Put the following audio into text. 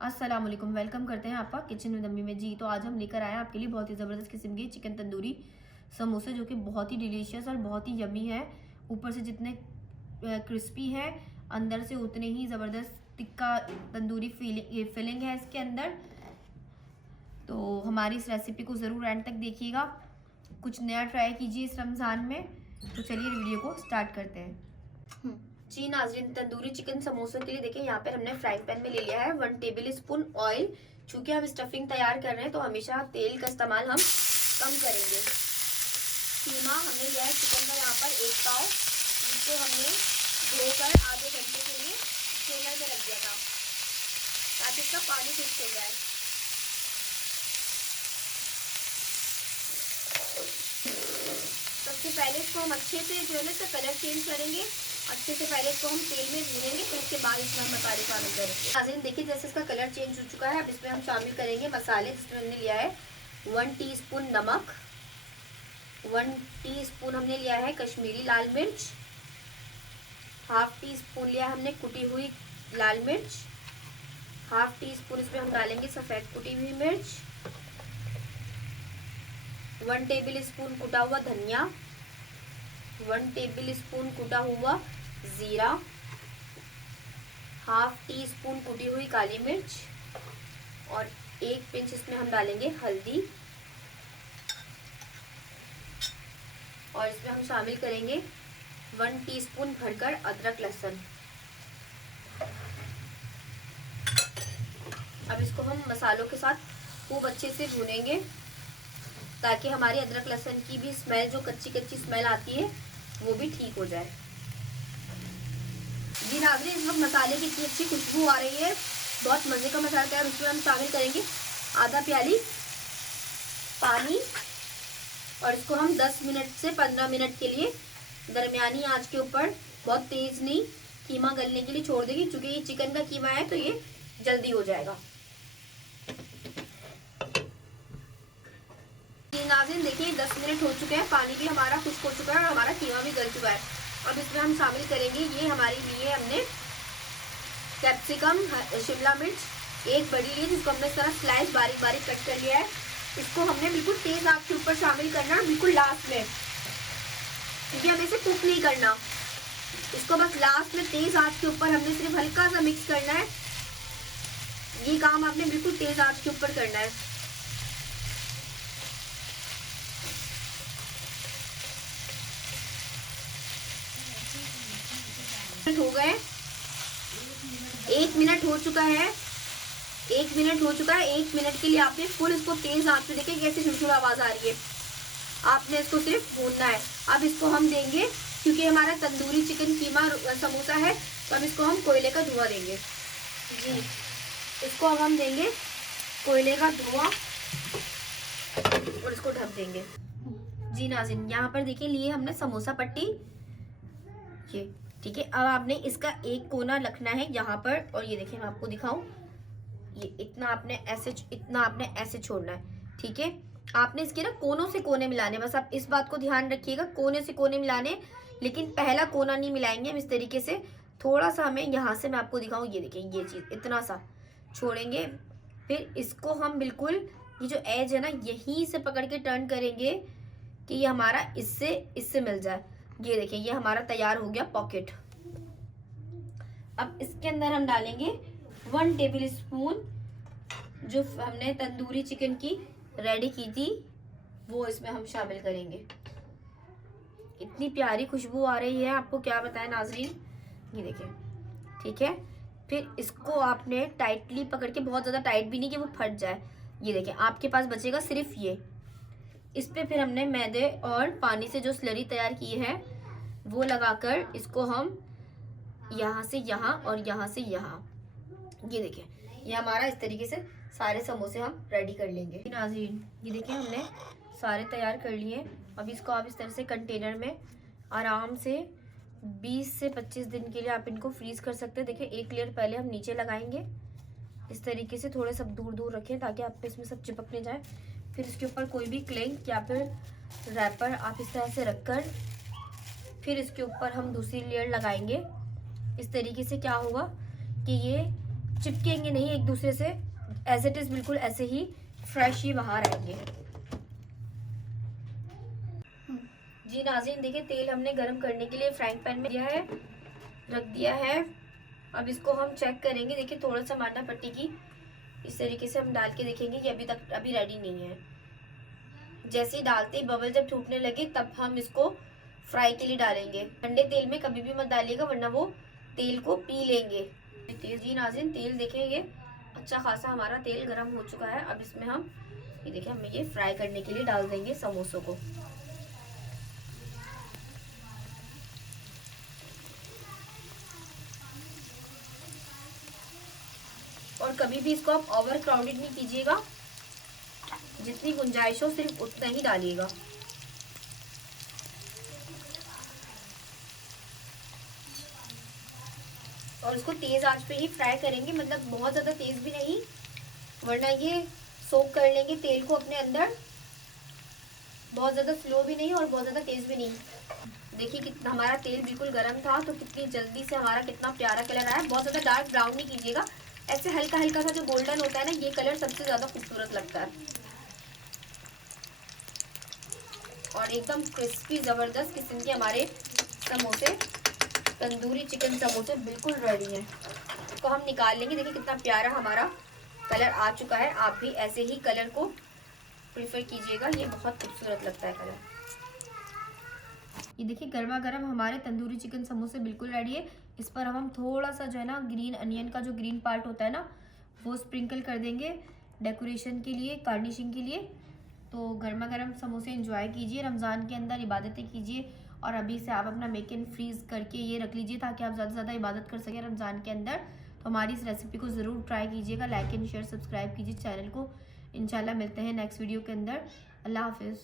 अस्सलाम वालेकुम, वेलकम करते हैं आपका किचन विद अम्मी में। जी तो आज हम लेकर आए हैं आपके लिए बहुत ही ज़बरदस्त किस्म के चिकन तंदूरी समोसे, जो कि बहुत ही डिलीशियस और बहुत ही यमी है। ऊपर से जितने क्रिस्पी है, अंदर से उतने ही ज़बरदस्त टिक्का तंदूरी फिलिंग है इसके अंदर। तो हमारी इस रेसिपी को ज़रूर एंड तक देखिएगा, कुछ नया ट्राई कीजिए इस रमज़ान में। तो चलिए वीडियो को स्टार्ट करते हैं। जी नाज़रीन, तंदूरी चिकन समोसों के लिए देखिए यहाँ पर हमने फ्राइंग पैन में ले लिया है 1 टेबल स्पून ऑयल। चूंकि हम स्टफिंग तैयार कर रहे हैं तो हमेशा तेल का इस्तेमाल हम कम करेंगे। कीमा हमने लिया है चिकन का यहाँ पर 1 पाव, जिसको हमने धोकर आधे घंटे के लिए स्ट्रेनर में रख दिया था ताकि इसका पानी फिक्स हो जाए। सबसे पहले इसको हम अच्छे से जो है ना इसका कलर चेंज करेंगे। अच्छे से पहले इसको हम तेल में भूनेंगे, फिर उसके बाद इसमें हम मसाले शामिल करेंगे। नाज़रीन देखिए, जैसे इसका कलर चेंज हो चुका है, अब इसमें हम शामिल करेंगे मसाले। जिसमें हमने लिया है 1 टीस्पून नमक, 1 टीस्पून हमने लिया है कश्मीरी लाल मिर्च, हाफ टी स्पून लिया हमने कुटी हुई लाल मिर्च, हाफ टी स्पून इसमें हम डालेंगे सफ़ेद कुटी हुई मिर्च, 1 टेबल स्पून कुटा हुआ धनिया, 1 टेबल स्पून कुटा हुआ जीरा, हाफ टी स्पून कुटी हुई काली मिर्च और 1 पिंच इसमें हम डालेंगे हल्दी। और इसमें हम शामिल करेंगे 1 टीस्पून भरकर अदरक लहसुन। अब इसको हम मसालों के साथ खूब अच्छे से भूनेंगे ताकि हमारी अदरक लहसुन की भी स्मेल, जो कच्ची कच्ची स्मेल आती है, वो भी ठीक हो जाए। जी नाज़रीन, इस वक्त मसाले की इतनी अच्छी खुशबू आ रही है, बहुत मज़े का मसाला तैयार। उसमें हम शामिल करेंगे आधा प्याली पानी और इसको हम 10 मिनट से 15 मिनट के लिए दरमियानी आंच के ऊपर, बहुत तेज़ नहीं, कीमा गलने के लिए छोड़ देंगे। क्योंकि ये चिकन का कीमा है तो ये जल्दी हो जाएगा। नाज़रीन देखिए 10 मिनट हो चुके हैं, पानी भी हमारा खुश्क हो चुका है और हमारा कीमा भी गल चुका है। अब इसमें हम शामिल करेंगे, ये हमारे लिए हमने कैप्सिकम शिमला मिर्च 1 बड़ी ली, जिसको हमने इस तरह स्लाइस बारीक बारीक कट कर लिया है। इसको हमने बिल्कुल तेज आंच के ऊपर शामिल करना है, बिल्कुल लास्ट में, क्योंकि हमें इसे कुक नहीं करना। इसको बस लास्ट में तेज आंच के ऊपर हमने सिर्फ हल्का सा मिक्स करना है। ये काम आपने बिल्कुल तेज आंच के ऊपर करना है। हो गए, 1 मिनट हो चुका है, 1 मिनट हो चुका है। 1 मिनट के लिए आपने फुल इसको तेज आंच पे, देखिए कैसे सुलसुल आवाज आ रही है, आपने इसको सिर्फ भूनना है। अब इसको हम देंगे, क्योंकि हमारा तंदूरी चिकन कीमा समोसा है, तो अब इसको हम कोयले का धुआं देंगे। जी, इसको अब हम देंगे कोयले का धुआं और इसको ढक देंगे। जी नाज़रीन, यहाँ पर देखिए लिए हमने समोसा पट्टी, ये ठीक है। अब आपने इसका एक कोना रखना है यहाँ पर, और ये देखिए मैं आपको दिखाऊं, ये इतना आपने ऐसे छोड़ना है, ठीक है। आपने इसके ना कोनों से कोने मिलाने, बस आप इस बात को ध्यान रखिएगा, कोने से कोने मिलाने, लेकिन पहला कोना नहीं मिलाएंगे हम इस तरीके से। थोड़ा सा हमें यहाँ से, मैं आपको दिखाऊं, ये देखिए ये चीज़ इतना सा छोड़ेंगे। फिर इसको हम बिल्कुल, ये जो एज है ना, यहीं से पकड़ के टर्न करेंगे कि ये हमारा इससे मिल जाए। ये देखिए ये हमारा तैयार हो गया पॉकेट। अब इसके अंदर हम डालेंगे 1 टेबल स्पून जो हमने तंदूरी चिकन की रेडी की थी, वो इसमें हम शामिल करेंगे। इतनी प्यारी खुशबू आ रही है, आपको क्या बताएं नाज़रीन, ये देखिए, ठीक है। फिर इसको आपने टाइटली पकड़ के, बहुत ज़्यादा टाइट भी नहीं कि वो फट जाए। ये देखिए आपके पास बचेगा सिर्फ ये। इस पे फिर हमने मैदे और पानी से जो स्लरी तैयार की है वो लगाकर इसको हम यहाँ से यहाँ और यहाँ से यहाँ, ये देखिए, ये हमारा इस तरीके से सारे समोसे हम रेडी कर लेंगे। नाज़रीन ये देखिए हमने सारे तैयार कर लिए। अब इसको आप इस तरह से कंटेनर में आराम से 20 से 25 दिन के लिए आप इनको फ्रीज कर सकते हैं। देखिए एक लेयर पहले हम नीचे लगाएंगे इस तरीके से, थोड़े सब दूर दूर रखें ताकि आप इसमें सब चिपकने जाए। फिर इसके ऊपर कोई भी क्लिंक या फिर रैपर आप इस तरह से रखकर, फिर इसके ऊपर हम दूसरी लेयर लगाएंगे। इस तरीके से क्या होगा कि ये चिपकेंगे नहीं एक दूसरे से, एज इट इज बिल्कुल ऐसे ही फ्रेश ही बाहर आएंगे। जी नाज़रीन देखिए, तेल हमने गरम करने के लिए फ्राइंग पैन में दिया है, रख दिया है। अब इसको हम चेक करेंगे। देखिए थोड़ा सा मारना पट्टी की, इस तरीके से हम डाल के देखेंगे कि अभी रेडी नहीं है। जैसे ही डालते ही बबल जब टूटने लगे तब हम इसको फ्राई के लिए डालेंगे। ठंडे तेल में कभी भी मत डालिएगा वरना वो तेल को पी लेंगे। जी नाज़रीन तेल देखें, ये अच्छा खासा हमारा तेल गरम हो चुका है। अब इसमें हम ये देखिए, हम ये फ्राई करने के लिए डाल देंगे समोसों को। और कभी भी इसको आप ओवर क्राउडेड नहीं कीजिएगा, जितनी गुंजाइश हो सिर्फ उतना ही डालिएगा। और इसको तेज आंच पे ही फ्राई करेंगे, मतलब बहुत ज्यादा तेज भी नहीं वरना ये सोक कर लेंगे तेल को अपने अंदर। बहुत ज्यादा स्लो भी नहीं और बहुत ज्यादा तेज भी नहीं। देखिए कितना हमारा तेल बिल्कुल गर्म था तो कितनी जल्दी से हमारा कितना प्यारा कलर आया। बहुत ज्यादा डार्क ब्राउन नहीं कीजिएगा, ऐसे हल्का हल्का सा जो गोल्डन होता है ना, ये कलर सबसे ज्यादा खूबसूरत लगता है। और एकदम क्रिस्पी जबरदस्त किस्म के हमारे समोसे, तंदूरी चिकन समोसे बिल्कुल रेडी हैं। इसको हम निकाल लेंगे। देखिए कितना प्यारा हमारा कलर आ चुका है। आप भी ऐसे ही कलर को प्रेफर कीजिएगा, ये बहुत खूबसूरत लगता है कलर। ये देखिए गर्मा गर्म हमारे तंदूरी चिकन समोसे बिल्कुल रेडी है। इस पर हम थोड़ा सा जो है ना ग्रीन अनियन का जो ग्रीन पार्ट होता है ना, वो स्प्रिंकल कर देंगे डेकोरेशन के लिए, गार्निशिंग के लिए। तो गर्मा गर्म समोसे एंजॉय कीजिए, रमज़ान के अंदर इबादतें कीजिए। और अभी से आप अपना मेक एंड फ्रीज करके ये रख लीजिए ताकि आप ज़्यादा से ज़्यादा इबादत कर सकें रमज़ान के अंदर। तो हमारी इस रेसिपी को ज़रूर ट्राई कीजिएगा, लाइक एंड शेयर सब्सक्राइब कीजिए चैनल को। इंशाल्लाह मिलते हैं नेक्स्ट वीडियो के अंदर। अल्लाह हाफिज़।